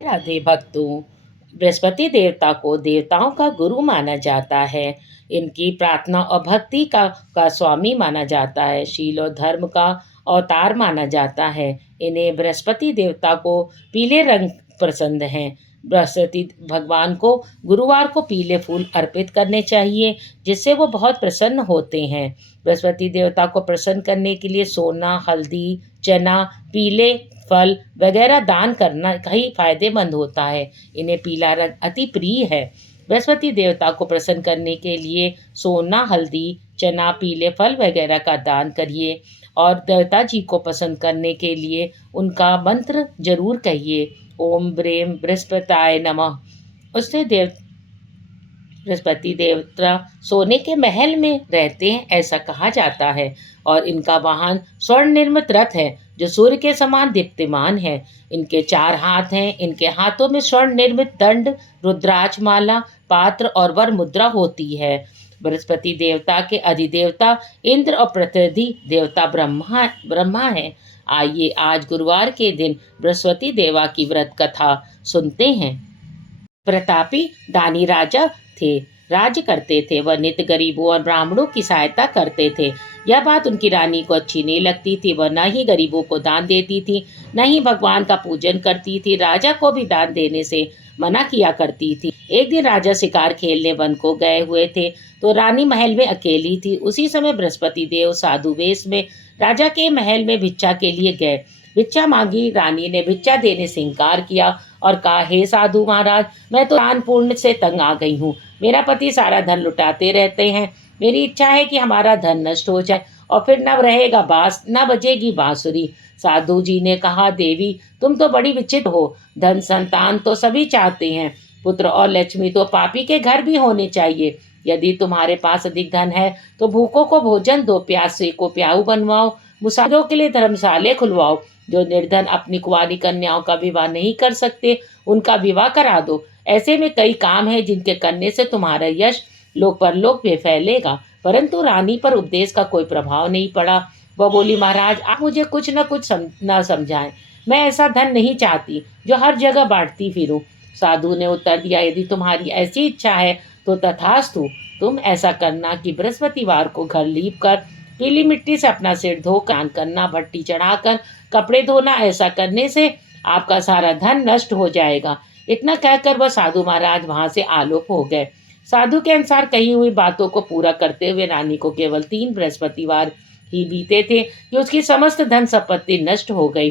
राधे भक्तों, बृहस्पति देवता को देवताओं का गुरु माना जाता है। इनकी प्रार्थना और भक्ति का स्वामी माना जाता है। शील और धर्म का अवतार माना जाता है। इन्हें बृहस्पति देवता को पीले रंग पसंद हैं। बृहस्पति भगवान को गुरुवार को पीले फूल अर्पित करने चाहिए, जिससे वो बहुत प्रसन्न होते हैं। बृहस्पति देवता को प्रसन्न करने के लिए सोना, हल्दी, चना, पीले फल वगैरह दान करना ही फायदेमंद होता है। इन्हें पीला रंग अति प्रिय है। बृहस्पति देवता को प्रसन्न करने के लिए सोना, हल्दी, चना, पीले फल वगैरह का दान करिए और देवता जी को पसंद करने के लिए उनका मंत्र जरूर कहिए। ओम ब्रेम बृहस्पताय नमः। उससे बृहस्पति देवता सोने के महल में रहते हैं, ऐसा कहा जाता है। और इनका वाहन स्वर्ण निर्मित रथ है, जो सूर्य के समान दीप्तिमान है। इनके 4 हाथ हैं। इनके हाथों में स्वर्ण निर्मित दंड, रुद्राक्ष माला, पात्र और वर मुद्रा होती है। बृहस्पति देवता के अधिदेवता इंद्र और प्रतिनिधि देवता ब्रह्मा है। आइए आज गुरुवार के दिन बृहस्पति देवा की व्रत कथा सुनते हैं। प्रतापी दानी राजा थे, राज्य करते थे। वह नित्य गरीबों और ब्राह्मणों की सहायता करते थे। यह बात उनकी रानी को अच्छी नहीं लगती थी। वह न ही गरीबों को दान देती थी, न ही भगवान का पूजन करती थी। राजा को भी दान देने से मना किया करती थी। एक दिन राजा शिकार खेलने वन को गए हुए थे, तो रानी महल में अकेली थी। उसी समय बृहस्पति देव साधु वेश में राजा के महल में भिक्षा के लिए गए। भिक्षा मांगी। रानी ने भिक्षा देने से इनकार किया और कहा, हे साधु महाराज, मैं तो दान पुण्य से तंग आ गई हूँ। मेरा पति सारा धन लुटाते रहते हैं। मेरी इच्छा है कि हमारा धन नष्ट हो जाए और फिर न बजेगी बांसुरी। साधु जी ने कहा, देवी तुम तो बड़ी विचित्र हो। धन संतान तो सभी चाहते हैं, पुत्र और लक्ष्मी तो पापी के घर भी होने चाहिए। यदि तुम्हारे पास अधिक धन है तो भूखों को भोजन दो, प्यासे को प्याऊ बनवाओ, मुसाफिरों के लिए धर्मशाले खुलवाओ। जो निर्धन अपनी कुंवारी कन्याओं का विवाह नहीं कर सकते, उनका विवाह करा दो। ऐसे में कई काम है जिनके करने से तुम्हारा यश लोक परलोक में फैलेगा। परंतु रानी पर उपदेश का कोई प्रभाव नहीं पड़ा। वह बोली, महाराज आप मुझे कुछ न कुछ न समझाएं। मैं ऐसा धन नहीं चाहती जो हर जगह बांटती फिरूं। साधु ने उत्तर दिया, यदि तुम्हारी ऐसी इच्छा है तो तथास्तु। तुम ऐसा करना कि बृहस्पतिवार को घर लीप कर पीली मिट्टी से अपना सिर धो स्नान करना, भट्टी चढ़ाकर कपड़े धोना। ऐसा करने से आपका सारा धन नष्ट हो जाएगा। इतना कहकर वह साधु महाराज वहां से आलोप हो गए। साधु के अनुसार कही हुई बातों को पूरा करते हुए रानी को केवल 3 बृहस्पतिवार ही बीते थे कि उसकी समस्त धन संपत्ति नष्ट हो गई।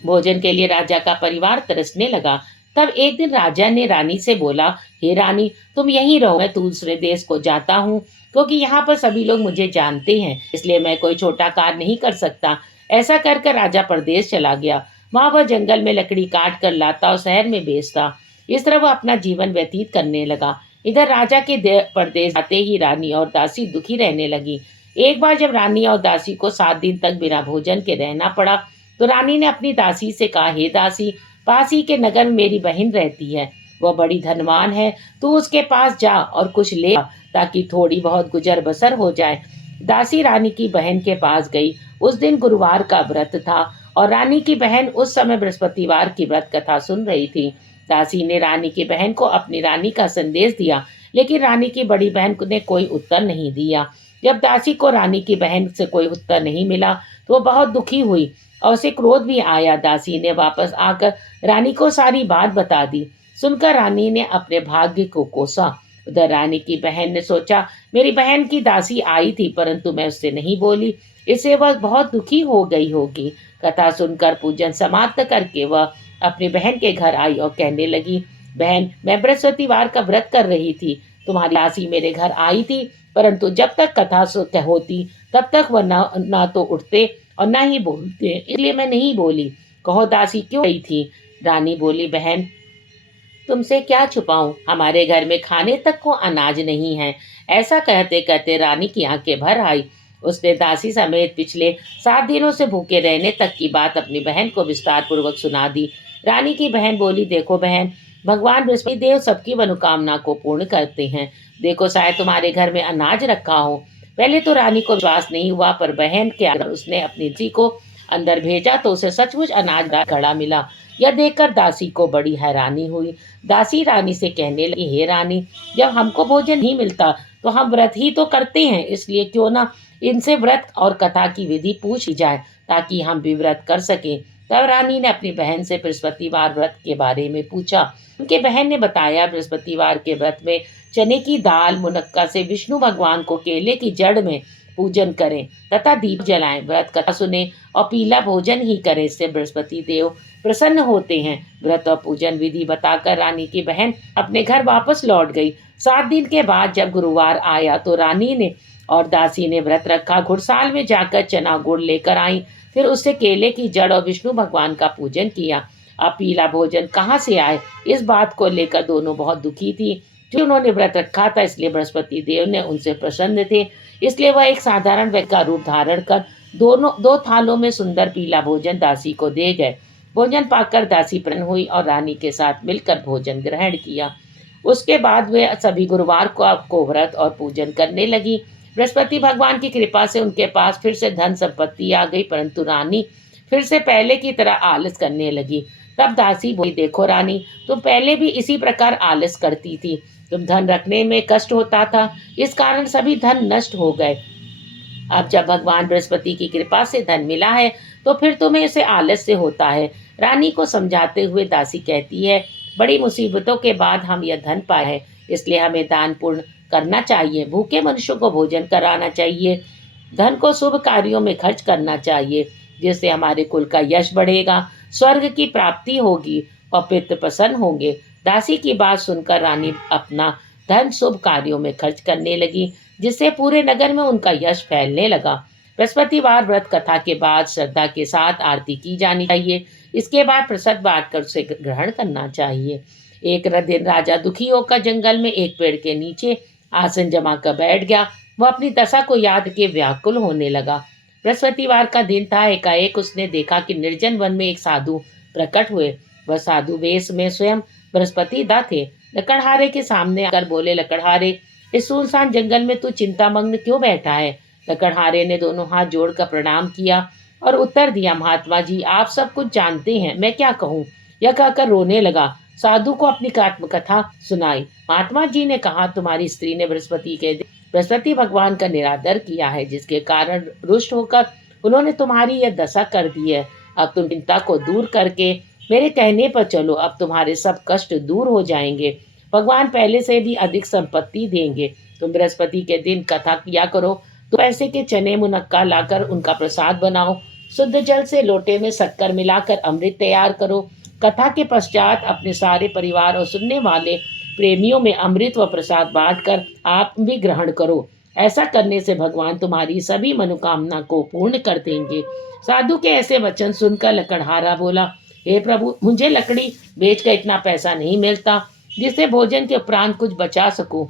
भोजन के लिए राजा का परिवार तरसने लगा। तब एक दिन राजा ने रानी से बोला, हे रानी तुम यहीं रहो, मैं दूसरे देश को जाता हूँ, क्योंकि यहाँ पर सभी लोग मुझे जानते हैं, इसलिए मैं कोई छोटा कार्य नहीं कर सकता। ऐसा कर कर राजा परदेश चला गया। वहाँ वह जंगल में लकड़ी काट कर लाता और शहर में बेचता। इस तरह वह अपना जीवन व्यतीत करने लगा। इधर राजा के परदेश आते ही रानी और दासी दुखी रहने लगी। एक बार जब रानी और दासी को 7 दिन तक बिना भोजन के रहना पड़ा, तो रानी ने अपनी दासी से कहा, हे दासी, पास ही के नगर में मेरी बहन रहती है, वह बड़ी धनवान है, तू उसके पास जा और कुछ ले आ, ताकि थोड़ी बहुत गुजर बसर हो जाए। दासी रानी की बहन के पास गई। उस दिन गुरुवार का व्रत था और रानी की बहन उस समय बृहस्पतिवार की व्रत कथा सुन रही थी। दासी ने रानी की बहन को अपनी रानी का संदेश दिया, लेकिन रानी की बड़ी बहन ने कोई उत्तर नहीं दिया। जब दासी को रानी की बहन से कोई उत्तर नहीं मिला तो वो बहुत दुखी हुई और उसे क्रोध भी आया। दासी ने वापस आकर रानी को सारी बात बता दी। सुनकर रानी ने अपने भाग्य को कोसा। उधर रानी की बहन ने सोचा, मेरी बहन की दासी आई थी परंतु मैं उससे नहीं बोली, इससे वह बहुत दुखी हो गई होगी। कथा सुनकर पूजन समाप्त करके वह अपनी बहन के घर आई और कहने लगी, बहन मैं बृहस्पतिवार का व्रत कर रही थी, तुम्हारी दासी मेरे घर आई थी, परंतु जब तक कथा होती तब तक वह ना तो उठते और ना ही बोलते, इसलिए मैं नहीं बोली। कहो दासी क्यों गई थी? रानी बोली, बहन तुमसे क्या छुपाऊं, हमारे घर में खाने तक को अनाज नहीं है। ऐसा कहते कहते रानी की आंखें भर आई। उसने दासी समेत पिछले 7 दिनों से भूखे रहने तक की बात अपनी बहन को विस्तार पूर्वक सुना दी। रानी की बहन बोली, देखो बहन, भगवान बृहस्पति देव सबकी मनोकामना को पूर्ण करते हैं। देखो शायद तुम्हारे घर में अनाज रखा हो। पहले तो रानी को विश्वास नहीं हुआ, पर बहन के अगर उसने अपनी जी को अंदर भेजा तो उसे सचमुच अनाज घड़ा मिला। यह देखकर दासी को बड़ी हैरानी हुई। दासी रानी से कहने लगी, हे रानी, जब हमको भोजन नहीं मिलता तो हम व्रत ही तो करते हैं, इसलिए क्यों ना इनसे व्रत और कथा की विधि पूछ ली जाए ताकि हम भी व्रत कर सकें। तब रानी ने अपनी बहन से बृहस्पतिवार व्रत के बारे में पूछा। उनके बहन ने बताया, बृहस्पतिवार के व्रत में चने की दाल मुनक्का से विष्णु भगवान को केले की जड़ में पूजन करें तथा दीप जलाएं, व्रत कथा सुने और पीला भोजन ही करें। इससे बृहस्पति देव प्रसन्न होते हैं। व्रत और पूजन विधि बताकर रानी की बहन अपने घर वापस लौट गई। 7 दिन के बाद जब गुरुवार आया तो रानी ने और दासी ने व्रत रखा। घुड़साल में जाकर चना गुड़ लेकर आई, फिर उससे केले की जड़ और विष्णु भगवान का पूजन किया। अब पीला भोजन कहाँ से आए, इस बात को लेकर दोनों बहुत दुखी थी। जो उन्होंने व्रत रखा था इसलिए बृहस्पति देव ने उनसे प्रसन्न थे, इसलिए वह एक साधारण व्यक्ति का रूप धारण कर दो थालों में सुंदर पीला भोजन दासी को दे गए। भोजन पाकर दासी प्रसन्न हुई और रानी के साथ मिलकर भोजन ग्रहण किया। उसके बाद वे सभी गुरुवार को व्रत और पूजन करने लगी। बृहस्पति भगवान की कृपा से उनके पास फिर से धन संपत्ति आ गई, परंतु रानी फिर से पहले की तरह आलस करने लगी। तब दासी बोली, देखो रानी, तुम पहले भी इसी प्रकार आलस करती थी। तुम धन रखने में कष्ट होता था, इस कारण सभी धन नष्ट हो गए। अब जब भगवान बृहस्पति की कृपा से धन मिला है तो फिर तुम्हें इसे आलस से होता है। रानी को समझाते हुए दासी कहती है, बड़ी मुसीबतों के बाद हम यह धन पाए हैं, इसलिए हमें दान पुण्य करना चाहिए, भूखे मनुष्यों को भोजन कराना चाहिए, धन को शुभ कार्यों में खर्च करना चाहिए, जिससे हमारे कुल का यश बढ़ेगा, स्वर्ग की प्राप्ति होगी और पितृ प्रसन्न होंगे। दासी की बात सुनकर रानी अपना धन शुभ कार्यों में खर्च करने लगी, जिससे पूरे नगर में उनका यश फैलने लगा। बृहस्पतिवार व्रत कथा के बाद श्रद्धा के साथ आरती की जानी चाहिए। इसके बाद प्रसाद बांटकर उसे ग्रहण करना चाहिए। एक दिन राजा दुखी होकर जंगल में एक पेड़ के नीचे आसन जमा कर बैठ गया। वह अपनी दशा को याद के व्याकुल होने लगा। बृहस्पतिवार का दिन था। एकाएक उसने देखा कि निर्जन वन में एक साधु प्रकट हुए। वह साधु वेश में स्वयं बृहस्पति दा थे। लकड़हारे के सामने आकर बोले, लकड़हारे, इस सुनसान जंगल में तू चिंतामग्न क्यों बैठा है? लकड़हारे ने दोनों हाथ जोड़कर प्रणाम किया और उत्तर दिया, महात्मा जी, आप सब कुछ जानते हैं, मैं क्या कहूँ? यह कहकर रोने लगा। साधु को अपनी आत्मकथा सुनाई। महात्मा जी ने कहा, तुम्हारी स्त्री ने बृहस्पति भगवान का निरादर किया है, जिसके कारण रुष्ट होकर उन्होंने तुम्हारी यह दशा कर दी है। अब तुम चिंता को दूर करके मेरे कहने पर चलो, अब तुम्हारे सब कष्ट दूर हो जाएंगे। भगवान पहले से भी अधिक संपत्ति देंगे। तुम बृहस्पति के दिन कथा किया करो। तो पैसे के चने मुनक्का लाकर उनका प्रसाद बनाओ। शुद्ध जल से लोटे में शक्कर मिलाकर अमृत तैयार करो। कथा के पश्चात अपने सारे परिवार और सुनने वाले प्रेमियों में अमृत व प्रसाद बांटकर आप भी ग्रहण करो। ऐसा करने से भगवान तुम्हारी सभी मनोकामना को पूर्ण कर देंगे। साधु के ऐसे वचन सुनकर लकड़हारा बोला, हे प्रभु, मुझे लकड़ी बेचकर इतना पैसा नहीं मिलता जिससे भोजन के उपरांत कुछ बचा सकूं।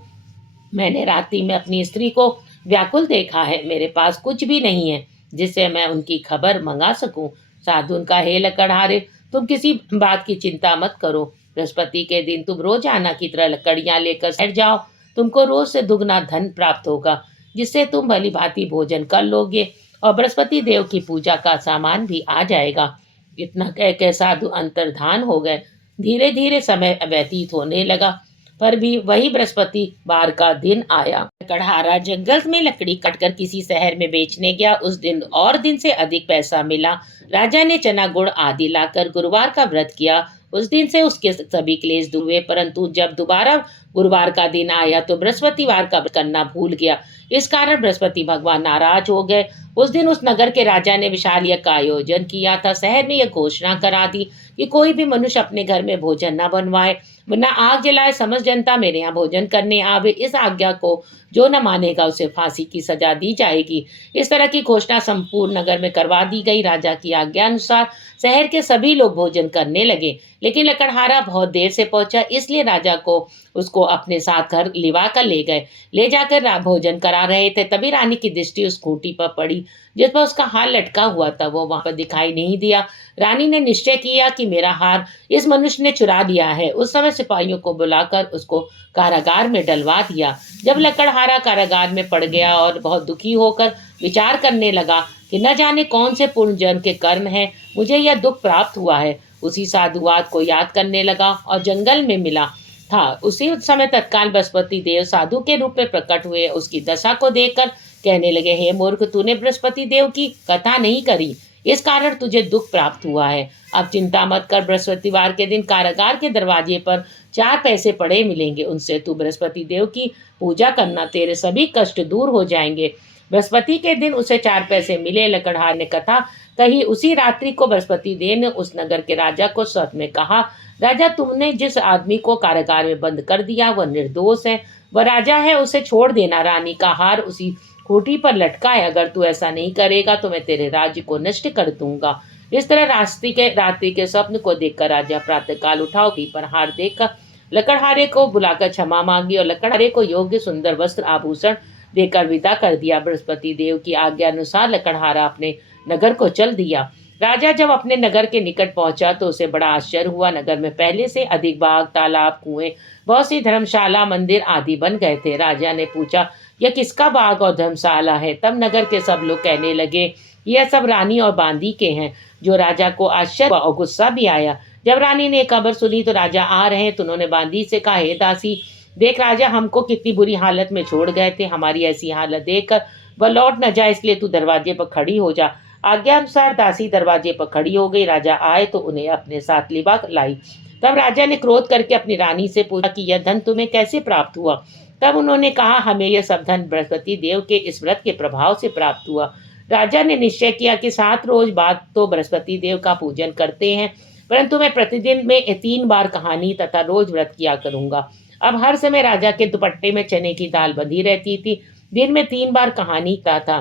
मैंने रात्रि में अपनी स्त्री को व्याकुल देखा है। मेरे पास कुछ भी नहीं है जिससे मैं उनकी खबर मंगा सकूं। साधु उनका, हे लकड़हारे, तुम किसी बात की चिंता मत करो। बृहस्पति के दिन तुम रोजाना की तरह लकड़ियां लेकर बैठ जाओ। तुमको रोज से दुगना धन प्राप्त होगा, जिससे तुम भली भांति भोजन कर लोगे और बृहस्पति देव की पूजा का सामान भी आ जाएगा। इतना कह के साधु अंतर्धान हो गए। धीरे धीरे समय व्यतीत होने लगा, पर भी वही बृहस्पतिवार का दिन आया। कड़हारा जंगल में लकड़ी काटकर किसी शहर में बेचने गया। उस दिन और दिन से अधिक पैसा मिला। राजा ने चना गुड़ आदि लाकर गुरुवार का व्रत किया। उस दिन से उसके सभी क्लेश दूर हुए, परंतु जब दोबारा गुरुवार का दिन आया तो बृहस्पतिवार का व्रत करना भूल गया। इस कारण बृहस्पति भगवान नाराज हो गए। उस दिन उस नगर के राजा ने विशाल यज्ञ का आयोजन किया था। शहर में यह घोषणा करा दी कि कोई भी मनुष्य अपने घर में भोजन न बनवाए, वरना आग जलाए। समस्त जनता मेरे यहाँ भोजन करने आवे। इस आज्ञा को जो न मानेगा उसे फांसी की सजा दी जाएगी। इस तरह की घोषणा संपूर्ण नगर में करवा दी गई। राजा की आज्ञा अनुसार शहर के सभी लोग भोजन करने लगे, लेकिन लकड़हारा बहुत देर से पहुंचा, इसलिए राजा को उसको अपने साथ घर लिवा कर ले गए। ले जाकर भोजन करा रहे थे, तभी रानी की दृष्टि उस खूंटी पर पड़ी जिस पर उसका हार लटका हुआ था। वो वहां पर दिखाई नहीं दिया। रानी ने निश्चय किया कि मेरा हार इस मनुष्य ने चुरा लिया है। उस समय सिपाहियों को बुलाकर उसको कारागार में डलवा दिया। जब लकड़हारा कारागार में पड़ गया और बहुत दुखी होकर विचार करने लगा कि न जाने कौन से पूर्ण जन्म के कर्म हैं, मुझे यह दुख प्राप्त हुआ है। उसी साधुवाद को याद करने लगा और जंगल में मिला था। उसी समय तत्काल बृहस्पति देव साधु के रूप में प्रकट हुए। उसकी दशा को देखकर कहने लगे, हे मूर्ख, तूने बृहस्पति देव की कथा नहीं करी, इस कारण तुझे दुख प्राप्त हुआ है। अब चिंता मत कर, बृहस्पतिवार के दिन कारागार के दरवाजे पर 4 पैसे पड़े मिलेंगे, उनसे तू बृहस्पति देव की पूजा करना, तेरे सभी कष्ट दूर हो जाएंगे। बृहस्पति के दिन उसे 4 पैसे मिले। लकड़हार ने कथा कही। उसी रात्रि को बृहस्पति देव ने उस नगर के राजा को स्वप्न में कहा, राजा, तुमने जिस आदमी को कारागार में बंद कर दिया वह निर्दोष है, वह राजा है, उसे छोड़ देना। रानी का हार उसी खूंटी पर लटका है, अगर तू ऐसा नहीं करेगा तो मैं तेरे राज्य को नष्ट कर दूंगा। इस तरह रात्रि के स्वप्न को देखकर राजा प्रातःकाल उठा, पर हार देखकर लकड़हारे को बुलाकर क्षमा मांगी और लकड़हारे को योग्य सुंदर वस्त्र आभूषण देकर विदा कर दिया। बृहस्पति देव की आज्ञा अनुसार लकड़हारा अपने नगर को चल दिया। राजा जब अपने नगर के निकट पहुंचा तो उसे बड़ा आश्चर्य हुआ। नगर में पहले से अधिक बाग, तालाब, कुएं, बहुत सी धर्मशाला, मंदिर आदि बन गए थे। राजा ने पूछा, यह किसका बाग और धर्मशाला है? तब नगर के सब लोग कहने लगे, यह सब रानी और बांदी के हैं। जो राजा को आश्चर्य और गुस्सा भी आया। जब रानी ने खबर सुनी तो राजा आ रहे हैं तो उन्होंने बांदी से कहा, हे दासी, देख राजा हमको कितनी बुरी हालत में छोड़ गए थे, हमारी ऐसी हालत देखकर वह लौट न जाए, इसलिए तू दरवाजे पर खड़ी हो जा। आज्ञा अनुसार दासी दरवाजे पर खड़ी हो गई। राजा आए तो उन्हें अपने साथ लिबा लाई। तब राजा ने क्रोध करके अपनी रानी से पूछा कि यह धन तुम्हें कैसे प्राप्त हुआ? तब उन्होंने कहा, हमें यह सब धन बृहस्पति देव के इस व्रत के प्रभाव से प्राप्त हुआ। राजा ने निश्चय किया कि 7 रोज बाद तो बृहस्पति देव का पूजन करते हैं, परंतु मैं प्रतिदिन में 3 बार कहानी तथा रोज व्रत किया करूंगा। अब हर समय राजा के दुपट्टे में चने की दाल बंधी रहती थी। दिन में 3 बार कहानी का था।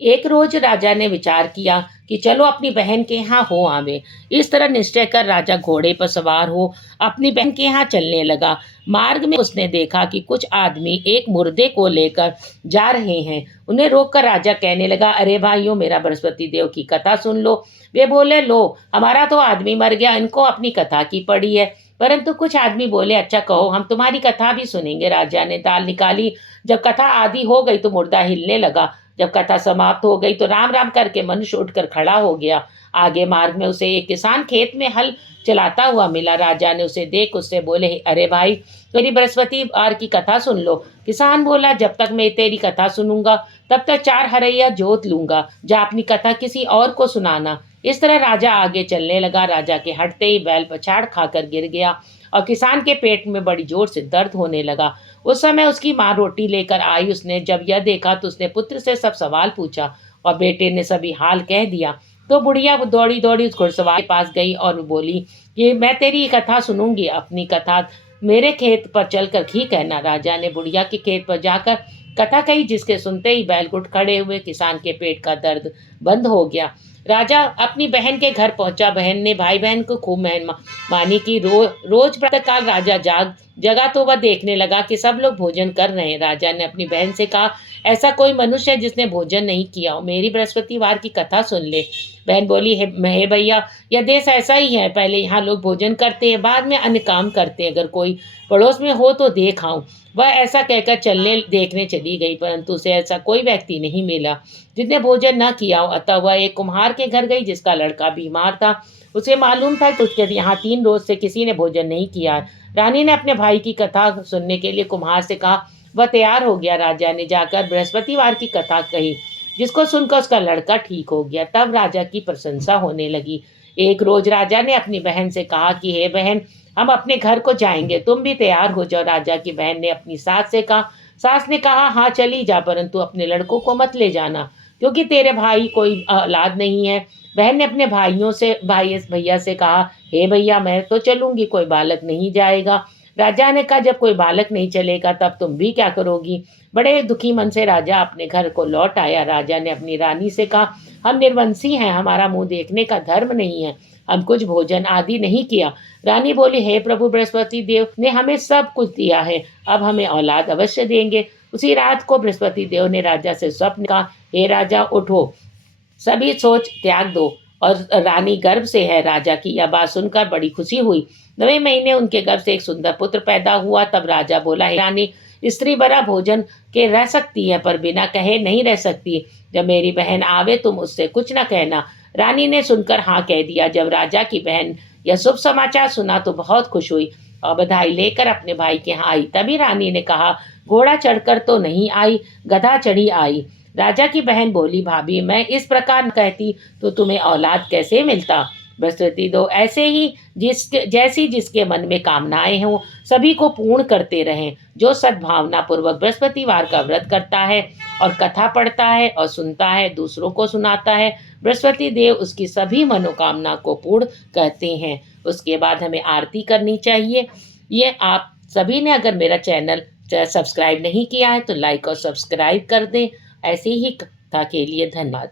एक रोज राजा ने विचार किया कि चलो अपनी बहन के यहाँ हो आवे। इस तरह निश्चय कर राजा घोड़े पर सवार हो अपनी बहन के यहाँ चलने लगा। मार्ग में उसने देखा कि कुछ आदमी एक मुर्दे को लेकर जा रहे हैं। उन्हें रोककर राजा कहने लगा, अरे भाइयों, मेरा बृहस्पति देव की कथा सुन लो। वे बोले, लो, हमारा तो आदमी मर गया, इनको अपनी कथा की पड़ी है। परंतु कुछ आदमी बोले, अच्छा कहो, हम तुम्हारी कथा भी सुनेंगे। राजा ने दाल निकाली। जब कथा आदि हो गई तो मुर्दा हिलने लगा। जब कथा समाप्त हो गई तो राम राम करके मनुष्य उठकर खड़ा हो गया। आगे मार्ग में उसे एक किसान खेत में हल चलाता हुआ मिला। राजा ने उसे देख उससे बोले, अरे भाई, मेरी बृहस्पतिवार की कथा सुन लो। किसान बोला, जब तक मैं तेरी कथा सुनूंगा तब तक 4 हरैया जोत लूंगा, जा अपनी कथा किसी और को सुनाना। इस तरह राजा आगे चलने लगा। राजा के हटते ही बैल पछाड़ खाकर गिर गया और किसान के पेट में बड़ी जोर से दर्द होने लगा। उस समय उसकी माँ रोटी लेकर आई। उसने जब यह देखा तो उसने पुत्र से सब सवाल पूछा और बेटे ने सभी हाल कह दिया। तो बुढ़िया दौड़ी दौड़ी उस घुड़सवार के पास गई और बोली कि मैं तेरी कथा सुनूंगी, अपनी कथा मेरे खेत पर चलकर ही कहना। राजा ने बुढ़िया के खेत पर जाकर कथा कही, जिसके सुनते ही बैल उठ खड़े हुए। किसान के पेट का दर्द बंद हो गया। राजा अपनी बहन के घर पहुंचा। बहन ने भाई बहन को खूब मेहमानी की। रोज प्रातःकाल राजा जगा तो वह देखने लगा कि सब लोग भोजन कर रहे हैं। राजा ने अपनी बहन से कहा, ऐसा कोई मनुष्य है जिसने भोजन नहीं किया हो, मेरी बृहस्पतिवार की कथा सुन ले। बहन बोली, हे भैया, यह देश ऐसा ही है, पहले यहाँ लोग भोजन करते हैं, बाद में अन्य काम करते हैं, अगर कोई पड़ोस में हो तो देख आऊं। वह ऐसा कहकर चलने देखने चली गई, परंतु उसे ऐसा कोई व्यक्ति नहीं मिला जिसने भोजन न किया हो। अतः वह एक कुम्हार के घर गई जिसका लड़का बीमार था। उसे मालूम था कि उसके यहाँ 3 रोज से किसी ने भोजन नहीं किया। रानी ने अपने भाई की कथा सुनने के लिए कुम्हार से कहा। वह तैयार हो गया। राजा ने जाकर बृहस्पतिवार की कथा कही, जिसको सुनकर उसका लड़का ठीक हो गया। तब राजा की प्रशंसा होने लगी। एक रोज राजा ने अपनी बहन से कहा कि हे बहन, हम अपने घर को जाएंगे, तुम भी तैयार हो जाओ। राजा की बहन ने अपनी सास से कहा। सास ने कहा, हाँ चली जा, परंतु अपने लड़कों को मत ले जाना, क्योंकि तेरे भाई कोई औलाद नहीं है। बहन ने अपने भैया से कहा, हे भैया, मैं तो चलूंगी, कोई बालक नहीं जाएगा। राजा ने कहा, जब कोई बालक नहीं चलेगा तब तुम भी क्या करोगी? बड़े दुखी मन से राजा अपने घर को लौट आया। राजा ने अपनी रानी से कहा, हम निर्वंशी हैं, हमारा मुंह देखने का धर्म नहीं है, हम कुछ भोजन आदि नहीं किया। रानी बोली, हे प्रभु, बृहस्पति देव ने हमें सब कुछ दिया है, अब हमें औलाद अवश्य देंगे। उसी रात को बृहस्पति देव ने राजा से स्वप्न कहा, हे राजा, उठो, सभी सोच त्याग दो और रानी गर्भ से है। राजा की यह बात सुनकर बड़ी खुशी हुई। 9वें महीने उनके गर्भ से एक सुंदर पुत्र पैदा हुआ। तब राजा बोला, हे रानी, स्त्री बड़ा भोजन के रह सकती है पर बिना कहे नहीं रह सकती। जब मेरी बहन आवे तुम उससे कुछ न कहना। रानी ने सुनकर हाँ कह दिया। जब राजा की बहन यह शुभ समाचार सुना तो बहुत खुश हुई और बधाई लेकर अपने भाई के यहाँ आई। तभी रानी ने कहा, घोड़ा चढ़कर तो नहीं आई, गधा चढ़ी आई। राजा की बहन बोली, भाभी मैं इस प्रकार कहती तो तुम्हें औलाद कैसे मिलता। बृहस्पति दो ऐसे ही जैसी जिसके मन में कामनाएं हों सभी को पूर्ण करते रहें। जो सद्भावना पूर्वक बृहस्पतिवार का व्रत करता है और कथा पढ़ता है और सुनता है, दूसरों को सुनाता है, बृहस्पति देव उसकी सभी मनोकामना को पूर्ण करते हैं। उसके बाद हमें आरती करनी चाहिए। ये आप सभी ने अगर मेरा चैनल सब्सक्राइब नहीं किया है तो लाइक और सब्सक्राइब कर दें। ऐसे ही कथा के लिए धन्यवाद।